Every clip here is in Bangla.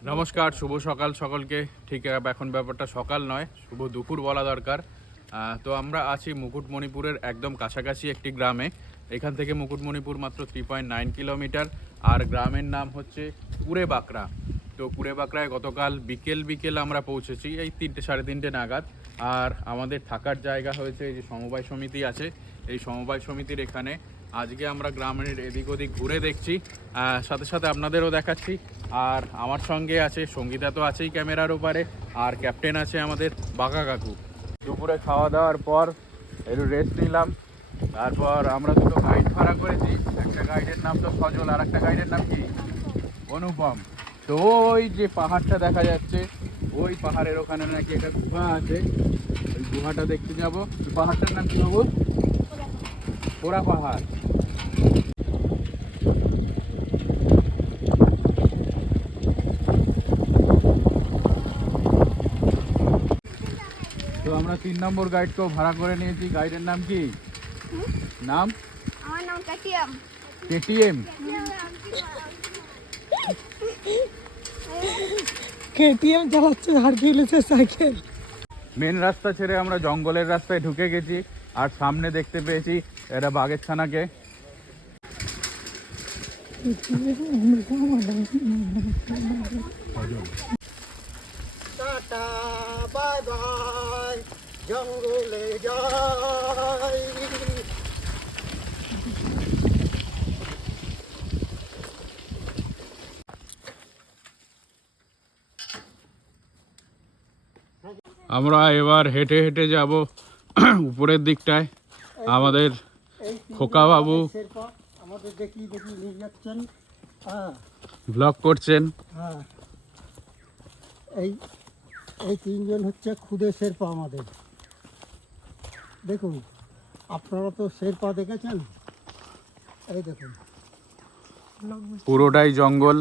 নমস্কার, শুভ সকাল সকলকে। ঠিক এখন ব্যাপারটা সকাল নয়, শুভ দুপুর বলা দরকার। তো আমরা আছি মুকুটমণিপুরের একদম কাছাকাছি একটি গ্রামে। এখান থেকে মুকুটমণিপুর মাত্র 3.9 কিলোমিটার। আর গ্রামের নাম হচ্ছে কুড়েবাকড়া। তো কুড়েবাকড়ায় গতকাল বিকেল আমরা পৌঁছেছি এই 3-3:30 নাগাদ। আর আমাদের থাকার জায়গা হয়েছে এই যে সমবায় সমিতি আছে, এই সমবায় সমিতির এখানে। আজকে আমরা গ্রামের এদিক ওদিক ঘুরে দেখছি, সাথে সাথে আপনাদেরও দেখাচ্ছি। আর আমার সঙ্গে আছে সঙ্গীতা, তো আছেই ক্যামেরার ওপারে, আর ক্যাপ্টেন আছে আমাদের বাঁকা কাকু। দুপুরে খাওয়া দাওয়ার পর একটু রেস্ট নিলাম। তারপর আমরা দুটো গাইড ভাড়া করেছি। একটা গাইডের নাম তো সজল, আর একটা গাইডের নাম কি অনুপম। তো ওই যে পাহাড়টা দেখা যাচ্ছে, ওই পাহাড়ের ওখানে নাকি একটা গুহা আছে, ওই গুহাটা দেখতে যাবো। পাহাড়টার নাম কি বাবু? পোড়া পাহাড়। তো আমরা 3 নম্বর গাইডকেও ভাড়া করে নিয়েছি। গাইডের নাম কি? নাম? আমার নাম কেটিএম। কেটিএম। কেটিএম চালাচ্ছে হারকিউলিসের সাইকেল। মেন রাস্তা ছেড়ে আমরা জঙ্গলের রাস্তায় ঢুকে গেছি, আর সামনে দেখতে পেয়েছি এটা বাঘের ছানাকে। টাটা বাই বাই, জঙ্গলে যাই। আমরা এবার হেঁটে হেঁটে যাব উপরের দিকটায়। আমাদের খোকা বাবু আমাদের দেখি নিয়ে যাচ্ছেন। হ্যাঁ ব্লগ করছেন। হ্যাঁ, এই এই তিনজন হচ্ছে খুদে শেরপা আমাদের। দেখুন, আপনারা তো শেরপা দেখেছেন, এই দেখুন পুরোটাই জঙ্গল,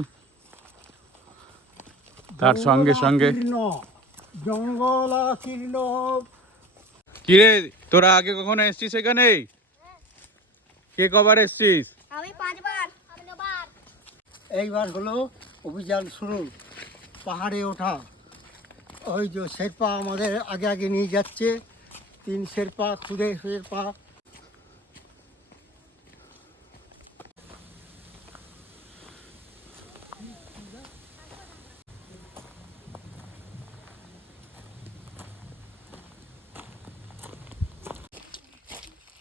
তার সঙ্গে সঙ্গে জঙ্গল আকীর্ণ। কিরে, তোরা আগে কখনো এসছিস এখানে? কে কবার এসছিস? আমি 5 বার। আমি 9 বার। এইবার হলো অভিযান শুরু, পাহাড়ে ওঠা। ওই যে শেরপা আমাদের আগে আগে নিয়ে যাচ্ছে, 3 শেরপা, খুদে শেরপা।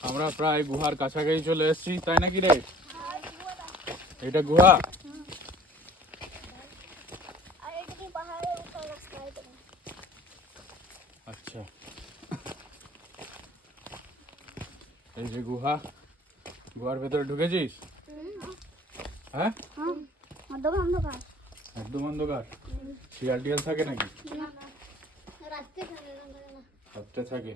আমরা প্রায় গুহার কাছাকাছি চলে এসেছি, তাই নাকি রে? এটা গুহা। আর এটা কি পাহাড়ের উপর রাস্তা এটা? আচ্ছা, এই যে গুহা। গুহার ভেতরে ঢুকেছিস? হ্যাঁ, অন্ধকার। একদম অন্ধকার। শিয়াল টিয়াল থাকে নাকি? না না, রাতে থাকে না। রাত্রে থাকে।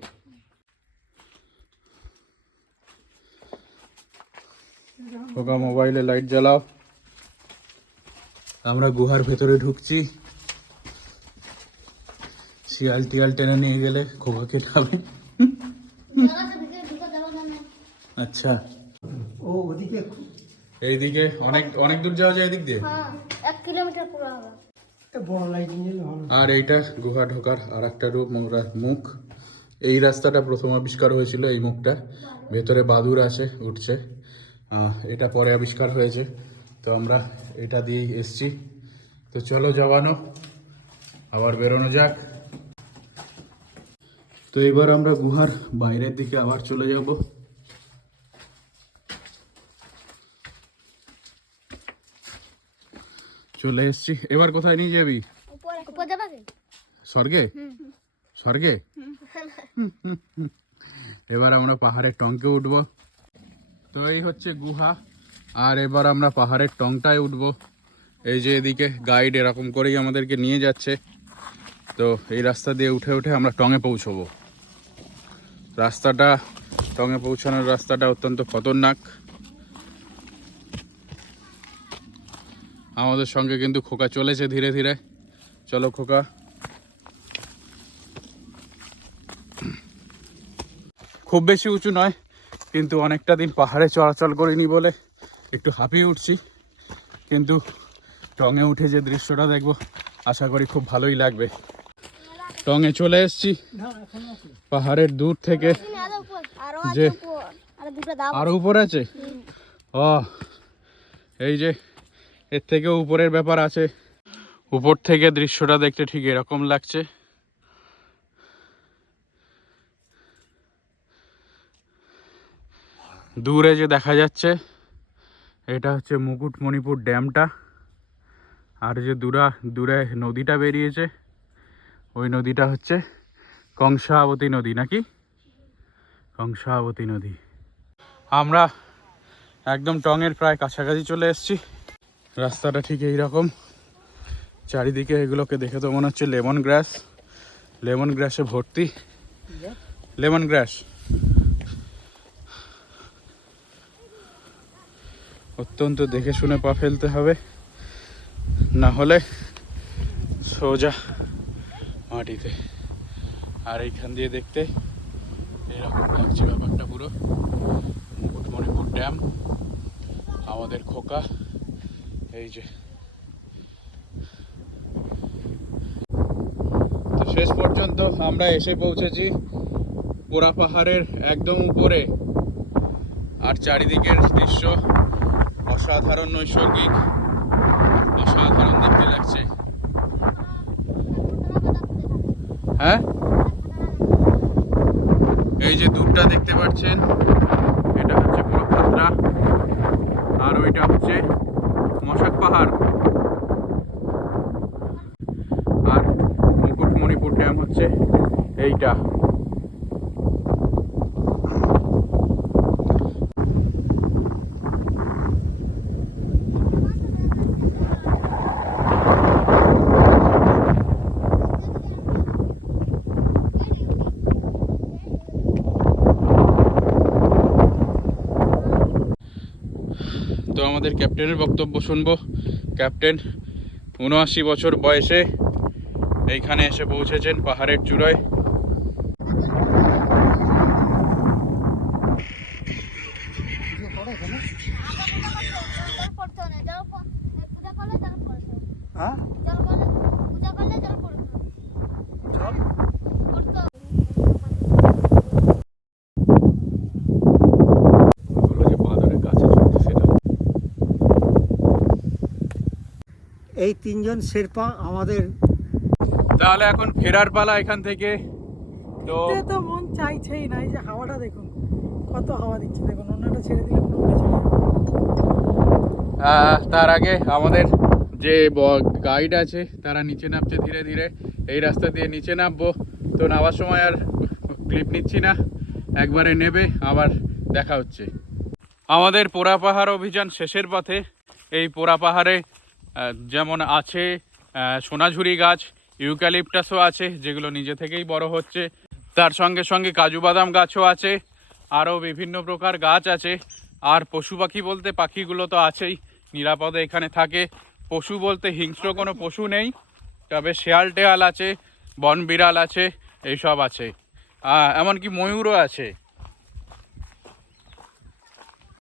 খোকা মোবাইলে লাইট জ্বালাও। আমরা গুহার ভেতরে ঢুকছি। শিয়াল টিয়াল টেনে নিয়ে গেলে খোকাকে খাবে। আচ্ছা, ও ওদিকে এইদিকে অনেক অনেক দূর যাওয়া যায় এদিক দিয়ে। হ্যাঁ, 1 কিলোমিটার পুরো হবে। বড় লাইট নিয়ে ভালো। আর এইটা গুহা ঢোকার আর একটা রূপ, মুখ। এই রাস্তাটা প্রথম আবিষ্কার হয়েছিল, এই মুখটা। ভেতরে বাদুর আছে, উঠছে। এটা পরে আবিষ্কার হয়েছে। তো আমরা এটা দিয়েই এসছি। তো চলো জওয়ানো, আবার বেরোনো যাক। তো এবার আমরা গুহার বাইরের দিকে আবার চলে যাব। চলে এসছি। এবার কোথায় নিয়ে যাবি? উপর যাবে কি? স্বর্গে? স্বর্গে? এবার আমরা পাহাড়ের টঙ্কে উঠব। তো এই হচ্ছে গুহা, আর এবার আমরা পাহাড়ের টংটায় উঠব। এই যে এদিকে গাইড এরকম করেই আমাদেরকে নিয়ে যাচ্ছে। তো এই রাস্তা দিয়ে উঠে উঠে আমরা টঙে পৌঁছবো। রাস্তাটা, টঙে পৌঁছানোর রাস্তাটা অত্যন্ত খতরনাক। আমাদের সঙ্গে কিন্তু খোকা চলেছে ধীরে ধীরে। চলো খোকা। খুব বেশি উঁচু নয়, কিন্তু অনেকটা দিন পাহাড়ে চলাচল করিনি বলে একটু হাঁপিয়ে উঠছি। কিন্তু টঙে উঠে যে দৃশ্যটা দেখবো আশা করি খুব ভালোই লাগবে। টঙে চলে এসেছি পাহাড়ের দূর থেকে, যে আরো উপর আছে। ও এই যে এর থেকে উপরের ব্যাপার আছে। উপর থেকে দৃশ্যটা দেখতে ঠিক এরকম লাগছে। দূরে যে দেখা যাচ্ছে এটা হচ্ছে মুকুটমণিপুর ড্যামটা, আর যে দূরে নদীটা বেরিয়েছে ওই নদীটা হচ্ছে কংসাবতী নদী, নাকি কংসাবতী নদী। আমরা একদম টঙের প্রায় কাছাকাছি চলে এসেছি। রাস্তাটা ঠিক এইরকম, চারিদিকে এগুলোকে দেখে তো মনে হচ্ছে লেমন গ্রাসে ভর্তি। লেমন গ্রাস অত্যন্ত দেখে শুনে পা ফেলতে হবে, না হলে সোজা মাটিতে। আর এইখান দিয়ে দেখতে এরকম লাগছে ব্যাপারটা পুরো। মুকুটমণিপুর ড্যাম, আমাদের খোকা। এই যে তো শেষ পর্যন্ত আমরা এসে পৌঁছেছি পোড়া পাহাড়ের একদম উপরে। আর চারিদিকের দৃশ্য অসাধারণ নৈসর্গিক, অসাধারণ দেখতে লাগছে। হ্যাঁ, এই যে দূরটা দেখতে পাচ্ছেন এটা হচ্ছে পুরো খাতড়া, আর ওইটা হচ্ছে মশাক পাহাড়, আর মুকুটমণিপুর ড্যাম হচ্ছে এইটা। তো আমাদের ক্যাপ্টেনের বক্তব্য শুনবো। ক্যাপ্টেন ৭৯ বছর বয়সে এইখানে এসে পৌঁছেছেন পাহাড়ের চূড়ায়। হ্যাঁ জল যে বাঁদরের কাছে চলছে সেটা। এই তিনজন শেরপা আমাদের। তাহলে এখন ফেরার পালা এখান থেকে। তো দেখতে তো মন চাইছেই না। এই যে হাওয়াটা দেখুন, কত হাওয়া দিচ্ছে দেখুন। অন্যটা ছেড়ে দিলে পুরোটা ছেড়ে যাবে। তার আগে আমাদের যে গাইড আছে তারা নিচে নামছে ধীরে ধীরে। এই রাস্তা দিয়ে নিচে নামবো, তো নামার সময় আর ক্লিপ নিচ্ছি না, একবারে নেবে আবার দেখা হচ্ছে। আমাদের পোড়া পাহাড় অভিযান শেষের পথে। এই পোড়া পাহাড়ে যেমন আছে সোনাঝুরি গাছ, ইউক্যালিপটাসও আছে যেগুলো নিজে থেকেই বড় হচ্ছে, তার সঙ্গে সঙ্গে কাজু বাদাম গাছও আছে, আরও বিভিন্ন প্রকার গাছ আছে। আর পশু পাখি বলতে পাখিগুলো তো আছেই, নিরাপদে এখানে থাকে। পশু বলতে হিংস্র কোনো পশু নেই, তবে শেয়াল টেয়াল আছে, বন বিড়াল আছে, এইসব আছে, এমনকি ময়ূরও আছে।